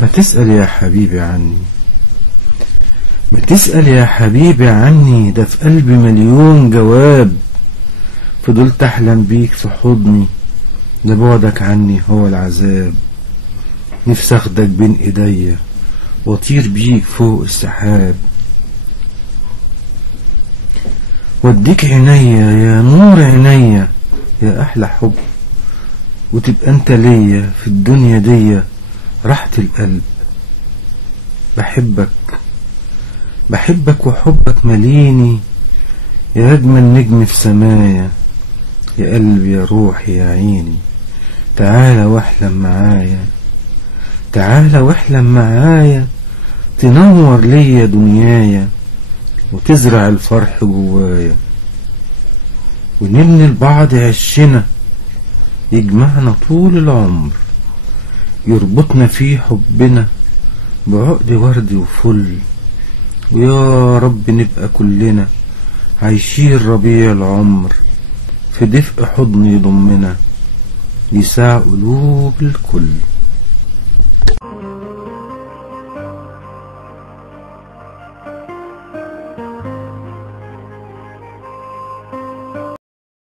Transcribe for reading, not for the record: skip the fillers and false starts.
ما تسأل يا حبيبي عني، ما تسأل يا حبيبي عني، ده في قلبي مليون جواب. فضلت أحلم بيك في حضني، ده بعدك عني هو العذاب. نفسي أخدك بين إيديا وأطير بيك فوق السحاب، واديك عينيا يا نور عينيا يا أحلى حب، وتبقى أنت ليا في الدنيا دي راحة القلب. بحبك بحبك وحبك مليني، يا أجمل نجم في سمايا، يا قلبي يا روحي يا عيني، تعالى واحلم معايا، تعالى واحلم معايا، تنور ليا دنيايا وتزرع الفرح جوايا، ونبني لبعض عشنا يجمعنا طول العمر، يربطنا فيه حبنا بعقد ورد وفل. ويا رب نبقى كلنا عايشين ربيع العمر في دفء حضن يضمنا يساع قلوب الكل.